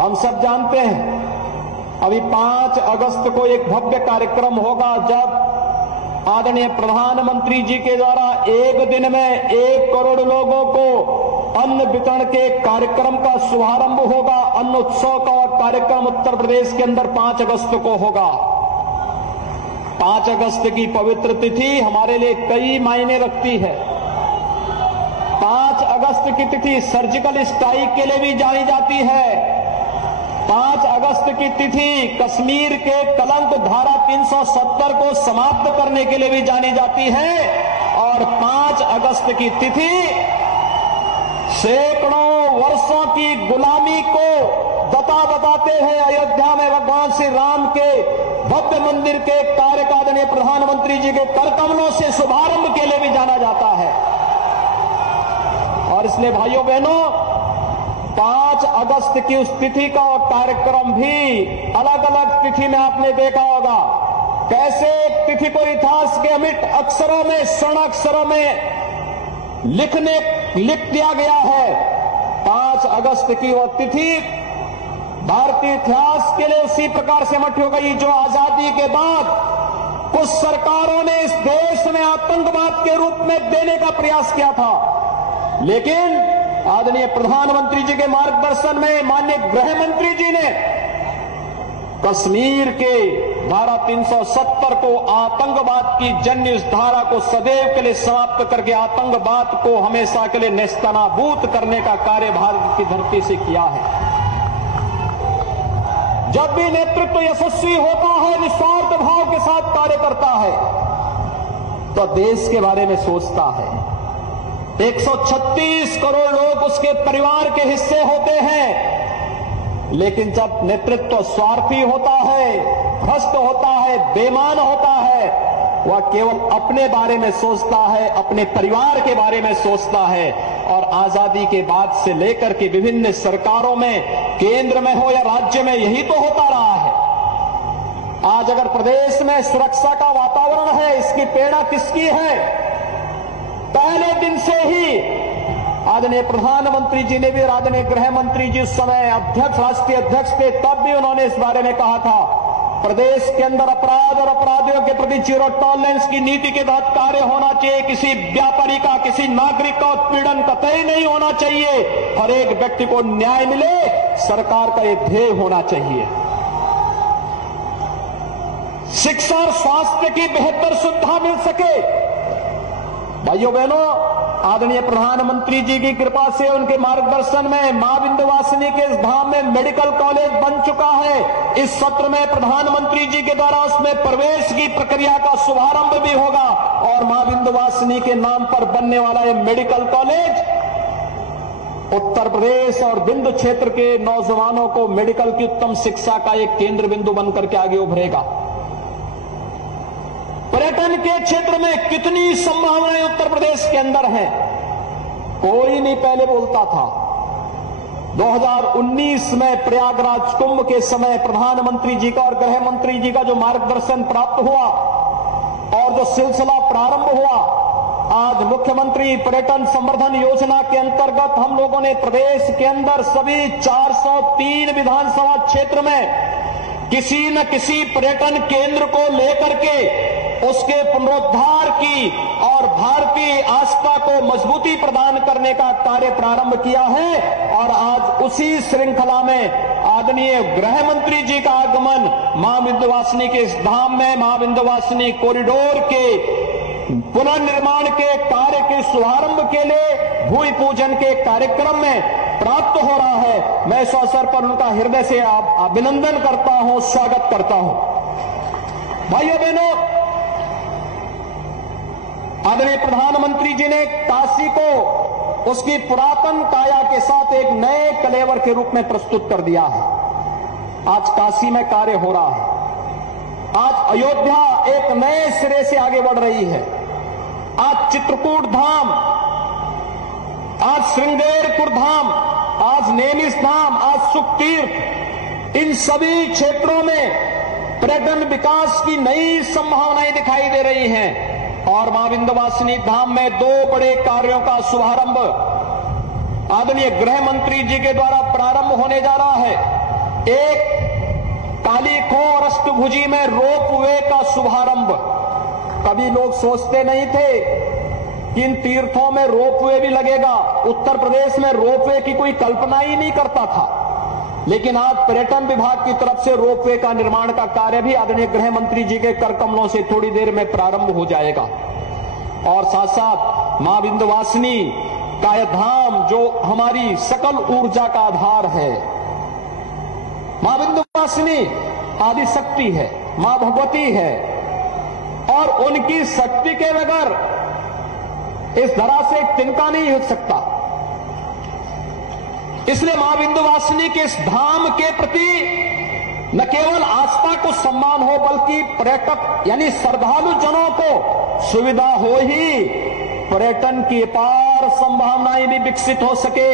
हम सब जानते हैं अभी 5 अगस्त को एक भव्य कार्यक्रम होगा जब आदरणीय प्रधानमंत्री जी के द्वारा एक दिन में 1 करोड़ लोगों को अन्न वितरण के कार्यक्रम का शुभारंभ होगा। अन्न उत्सव का कार्यक्रम उत्तर प्रदेश के अंदर 5 अगस्त को होगा। 5 अगस्त की पवित्र तिथि हमारे लिए कई मायने रखती है। 5 अगस्त की तिथि सर्जिकल स्ट्राइक के लिए भी जानी जाती है। 5 अगस्त की तिथि कश्मीर के कलंक धारा 370 को समाप्त करने के लिए भी जानी जाती है। और 5 अगस्त की तिथि सैकड़ों वर्षों की गुलामी को बताते हैं। अयोध्या में भगवान श्री राम के भव्य मंदिर के कार्य का आदरणीय प्रधानमंत्री जी के करकमलों से शुभारंभ के लिए भी जाना जाता है। और इसलिए भाइयों बहनों 5 अगस्त की उस तिथि का कार्यक्रम भी अलग अलग तिथि में आपने देखा होगा कैसे एक तिथि को इतिहास के अमिट अक्षरों में स्वर्ण अक्षरों में लिख दिया गया है। 5 अगस्त की वह तिथि भारतीय इतिहास के लिए उसी प्रकार से मठ हो गई जो आजादी के बाद कुछ सरकारों ने इस देश में आतंकवाद के रूप में देने का प्रयास किया था, लेकिन आदरणीय प्रधानमंत्री जी के मार्गदर्शन में माननीय गृह मंत्री जी ने कश्मीर के धारा 370 को आतंकवाद की जन्य इस धारा को सदैव के लिए समाप्त करके आतंकवाद को हमेशा के लिए नेस्तनाबूद करने का कार्य भारत की धरती से किया है। जब भी नेतृत्व यशस्वी होता है, निस्वार्थ भाव के साथ कार्य करता है, तो देश के बारे में सोचता है। 136 करोड़ लोग उसके परिवार के हिस्से होते हैं, लेकिन जब नेतृत्व स्वार्थी होता है, भ्रष्ट होता है, बेईमान होता है, वह केवल अपने बारे में सोचता है, अपने परिवार के बारे में सोचता है। और आजादी के बाद से लेकर के विभिन्न सरकारों में, केंद्र में हो या राज्य में, यही तो होता रहा है। आज अगर प्रदेश में सुरक्षा का वातावरण है, इसकी प्रेरणा किसकी है? पहले दिन से ही आदरणीय प्रधानमंत्री जी ने भी, आदरणीय गृह मंत्री जी उस समय अध्यक्ष, राष्ट्रीय अध्यक्ष थे, तब भी उन्होंने इस बारे में कहा था प्रदेश के अंदर अपराध और अपराधियों के प्रति जीरो टॉलरेंस की नीति के तहत कार्य होना चाहिए। किसी व्यापारी का, किसी नागरिक का उत्पीड़न कतई नहीं होना चाहिए। हर एक व्यक्ति को न्याय मिले, सरकार का यह ध्येय होना चाहिए। शिक्षा और स्वास्थ्य की बेहतर सुविधा मिल सके। भाइयों बहनों, आदरणीय प्रधानमंत्री जी की कृपा से, उनके मार्गदर्शन में मां विंध्यवासिनी के इस धाम में मेडिकल कॉलेज बन चुका है। इस सत्र में प्रधानमंत्री जी के द्वारा उसमें प्रवेश की प्रक्रिया का शुभारंभ भी होगा और मां विंध्यवासिनी के नाम पर बनने वाला यह मेडिकल कॉलेज उत्तर प्रदेश और विंध्य क्षेत्र के नौजवानों को मेडिकल की उत्तम शिक्षा का एक केंद्र बिंदु बनकर के आगे उभरेगा। पर्यटन के क्षेत्र में कितनी संभावनाएं उत्तर प्रदेश के अंदर हैं, कोई नहीं पहले बोलता था। 2019 में प्रयागराज कुंभ के समय प्रधानमंत्री जी का और गृह मंत्री जी का जो मार्गदर्शन प्राप्त हुआ और जो सिलसिला प्रारंभ हुआ, आज मुख्यमंत्री पर्यटन संवर्धन योजना के अंतर्गत हम लोगों ने प्रदेश के अंदर सभी 403 विधानसभा क्षेत्र में किसी न किसी पर्यटन केंद्र को लेकर के उसके पुनरुद्धार की और भारतीय आस्था को मजबूती प्रदान करने का कार्य प्रारंभ किया है। और आज उसी श्रृंखला में आदरणीय गृह मंत्री जी का आगमन मां विंध्यवासिनी के इस धाम में, मां विंध्यवासिनी कॉरिडोर के पुनर्निर्माण के कार्य के शुभारंभ के लिए भूमि पूजन के कार्यक्रम में प्राप्त हो रहा है। मैं इस अवसर पर उनका हृदय से अभिनंदन करता हूं, स्वागत करता हूं। भाइयों बहनों, आदरणीय प्रधानमंत्री जी ने काशी को उसकी पुरातन काया के साथ एक नए कलेवर के रूप में प्रस्तुत कर दिया है। आज काशी में कार्य हो रहा है। आज अयोध्या एक नए सिरे से आगे बढ़ रही है। आज चित्रकूट धाम, आज श्रृंगेरपुर धाम, आज नैमिष धाम, आज सुखतीर्थ, इन सभी क्षेत्रों में पर्यटन विकास की नई संभावनाएं दिखाई दे रही हैं। और मां विंध्यवासिनी धाम में 2 बड़े कार्यों का शुभारंभ आदरणीय गृह मंत्री जी के द्वारा प्रारंभ होने जा रहा है। एक कालीखोर अष्टभुजी में रोपवे का शुभारंभ। कभी लोग सोचते नहीं थे कि इन तीर्थों में रोपवे भी लगेगा। उत्तर प्रदेश में रोपवे की कोई कल्पना ही नहीं करता था, लेकिन आज पर्यटन विभाग की तरफ से रोपवे का निर्माण का कार्य भी आदरणीय गृह मंत्री जी के कर कमलों से थोड़ी देर में प्रारंभ हो जाएगा। और साथ साथ मां विंध्यवासिनी का यह धाम जो हमारी सकल ऊर्जा का आधार है, मां विंध्यवासिनी आदि शक्ति है, मां भगवती है, और उनकी शक्ति के बगैर इस धरा से एक तिनका नहीं हो सकता। इसलिए मां विंध्यवासिनी के इस धाम के प्रति न केवल आस्था को सम्मान हो, बल्कि पर्यटक यानी श्रद्धालु जनों को सुविधा हो ही पर्यटन की अपार संभावनाएं भी विकसित हो सके।